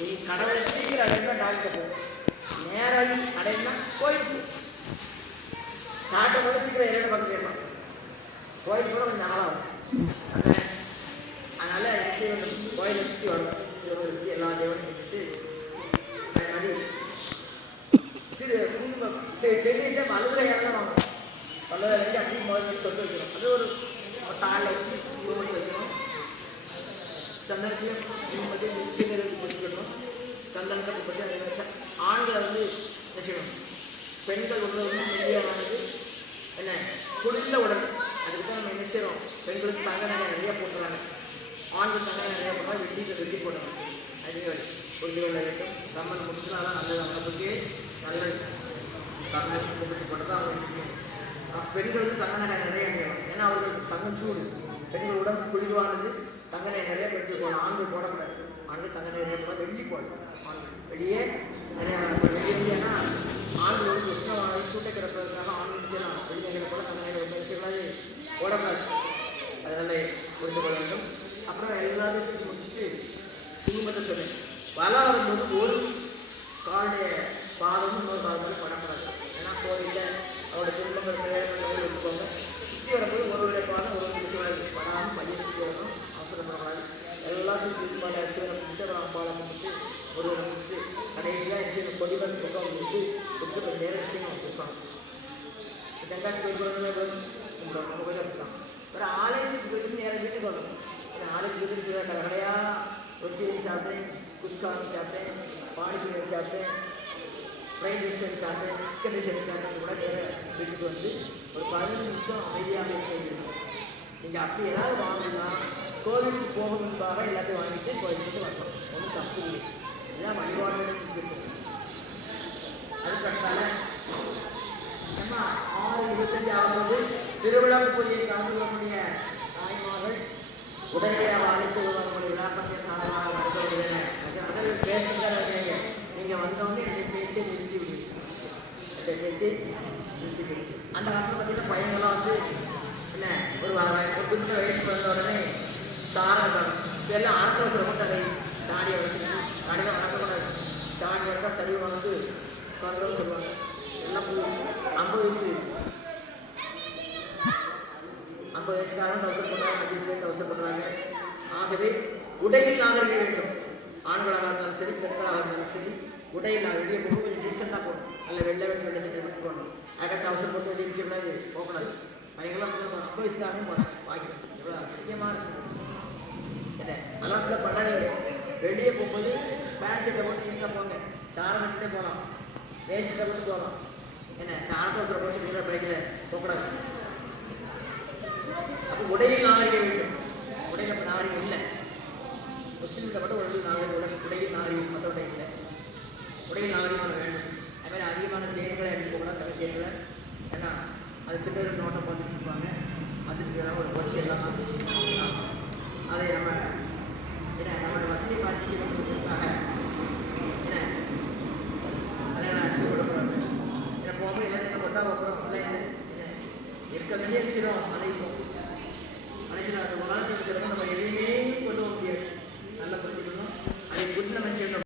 நீ கடவுளை சீக்கிரம் அடைந்தா டாக்டர் போ, நேராகி அடைந்தா கோயிலுக்கு டாக்டர் கூட சீக்கிரம் இரண்டு பக்கம் போயிடலாம். கோயிலுக்கு கூட கொஞ்சம் நாளாகும். அதனால சிவன் கோயிலை சுற்றி வரணும். சிவனை சுற்றி எல்லா தேவனையும் கொடுத்துட்டு அதே மாதிரி சிறு குடும்பம் தெரிஞ்சுட்டு மலுவலையால வாங்கணும். மலுவலைக்கு அப்படியே முதல்ல தொட்டு வைக்கணும். அது ஒரு தாளில் வச்சு குடும்பத்தை வைக்கணும். சந்தனத்தையும் குடும்பத்தையும் நெருங்கி வச்சுக்கணும். சந்தனத்தை குடும்பத்தையும் அதை வச்சா ஆண்களை வந்து என்ன செய்யணும், பெண்கள் உடல் வந்து மெல்லியானது என்ன குளிர்ந்த உடல். அதுக்கு தான் நம்ம என்ன செய்கிறோம், பெண்களுக்கு தங்க நகை நிறைய போட்டுறாங்க, ஆண்கள் தங்க நகை நிறைய போட்டால் வெள்ளி போட்டணும். அதிகம் உறுதி உள்ள வேண்டும். சம்மன் முடிச்சுனா அதான் நல்லது. அவனை பற்றி நல்லது தங்க கும்பிட்டு போட்டு தான் அவங்க செய்யணும். பெண்களுக்கு தங்க நகை நிறைய அணியணும். ஏன்னா அவர்களுக்கு தங்கம் சூடு. பெண்கள் உடம்பு குளிர்வானது, தங்க நகை நிறைய பெற்று போகணும். ஆண்கள் போடக்கூடாது. ஆண்கள் தங்க நகை நிறைய போட வெள்ளி போடணும். ஆண்கள் வெளியே நிறைய வெளியேன்னா ஆண்கள் வந்து உஷ்ண சூட்டை கிடப்பதற்காக ஆண்கள் செய்யலாம். வெளிநகரை போல தங்க நகை வச்சுக்கூடாது, போடக்கூடாது. அதனால புரிந்து கொள்ள வேண்டும். அப்புறம் எல்லாத்தையும் செஞ்சு முடிச்சுட்டு குடும்பத்தை சொன்னேன். வலை வரும்போது ஒரு காலுடைய பாதமும் இன்னொரு பாதமும் படக்கூடாது. ஏன்னா கோவிலில் அவருடைய குடும்பங்கள் தேவையான எடுத்துக்கோங்க. சுற்றி வரும்போது ஒருவருடைய பாதம் ஒரு விஷயம் படாமல் பையன் சுற்றி வரணும். அவசரப்படக்கூடாது. எல்லாத்தையும் குடும்பத்தை சிவனை கும்பிட்டு அப்புறம் அம்பாவை கும்பிட்டு ஒருவரை கும்பிட்டு கடைசியாக விஷயம் கொடிவன் பக்கம் கும்பிட்டு கொடுத்து கொஞ்சம் நேரம் விஷயம் கொடுப்பாங்க. தென்காசி கோயில் கோயில் இருக்காங்க. வேறு ஆலயத்துக்கு போயிட்டு நேரம் வீட்டுக்கு வரணும். ஆலயத்துக்கு போயிட்டு சிவ கடையாக ரொட்டி சாப்பிட்டேன், குஸ்காரம் சாப்பிட்டேன், பானிபூரி சாப்பிட்டேன், ஃப்ரைட் ரைஸ் சாப்பிட்டேன், சிக்கன் ரைஸ் சாப்பிட்டேன் கூட நேரம் வீட்டுக்கு வந்து ஒரு 15 நிமிஷம் அமைதியாக இருக்கணும். நீங்கள் அப்படி ஏதாவது வாங்கினா கோவிலுக்கு போக முன்பாக எல்லாத்தையும் வாங்கிட்டு கோவிலுக்கு வரணும். ஒன்றும் தப்பு இல்லை. இதுதான் வழிபாடு இருக்குது. அதுக்கடுத்தால நம்ம 6:25 ஆகும்போது திருவிழாவுக்கு போய் கலந்து கொள்ளக்கூடிய தாய்மார்கள் உடனடியாக அழைத்து வருவாங்க. விழாப்பத்திய சாதமாக நடத்த அதில் பேசுகிறதா இருக்கீங்க. நீங்கள் வந்தவங்க என்னுடைய பேச்சை நிறுத்தி விடுவீங்க. என்னுடைய பேச்சை நிறுத்தி விடுவீங்க. அந்த காலத்தில் பார்த்தீங்கன்னா பையங்கள்லாம் வந்து என்ன ஒரு குறிப்பிட்ட வயசு வந்த உடனே சாரம் இருக்காங்க. இப்போ எல்லாம் ஆரம்ப சிரமத்தை தாடியை வந்து தாடியில் வளர்க்கக்கூடாது. சாணி வளர்த்தா சரி வந்து சொல்லுவாங்க. எல்லாம் 50 வயசுக்காரங்க அவசரப்படுறாங்க, 5 வயசு அவசரப்படுறாங்க. ஆகவே உடையில் நாகரிக வேண்டும். ஆண்களாக இருந்தாலும் சரி, பெண்களாக இருந்தாலும் சரி, உடையில் வெளியே போகும் கொஞ்சம் டீசெண்டாக போகணும். நல்ல வெள்ளை வெள்ளை சட்டை மட்டும் போகணும். அதுக்கடுத்து அவசரப்பட்டு வெளியே விஷயக்கூடாது, போகக்கூடாது. பயங்களாம் 50 வயசுக்காரங்க போகணும். வாங்கிக்கணும். எவ்வளோ அசிங்கமாக இருக்குது. என்ன அலம்பில் பண்ணாதீங்க. வெளியே போகும்போது பேண்ட் சட்டை போட்டு நீட்டாக போங்க. சாரம் விட்டுட்டே போகலாம், வேஷ்டை போட்டு போகலாம். என்ன ஆட்டோத்தில் போட்டு நீட்டாக பைக்கில் போகக்கூடாது. அப்போ உடையில் நாகரிகம் வேண்டும். உடையில் அப்போ நாகரிகம் இல்லை. முஸ்லீம்கிட்ட மட்டும் உடலில் நாகரிகம், உடையில் நாகரிகம் மற்ற உடை இல்லை. உடையில் நாகரிகமான வேண்டும். அதுமாதிரி அதிகமான செயல்களை எடுத்துக்கூடாது. தலை செயல்களை ஏன்னா அது கிட்ட நோட்டம் பார்த்துட்டு இருப்பாங்க. அதுக்கு ஒரு பொறிச்சு எல்லாம் அதை நம்ம ஏன்னா நம்மளோட வசதி பார்த்துக்கிறதுக்காக என்ன அதை நான் எடுத்து கொடுக்குறோம். ஏன்னா போகும்போது எல்லாத்தையும் கொட்டா வைக்கிறோம். இல்லை என்ன இருக்க வேண்டிய விஷயம் அனைத்தும் மனுஷன் அந்த உலகத்தில் இருக்கிறவங்க நம்ம எதையுமே கொண்டு போக முடியாது. நல்லா புரிஞ்சுக்கணும். அதை புரிஞ்சு நம்ம செய்யணும்.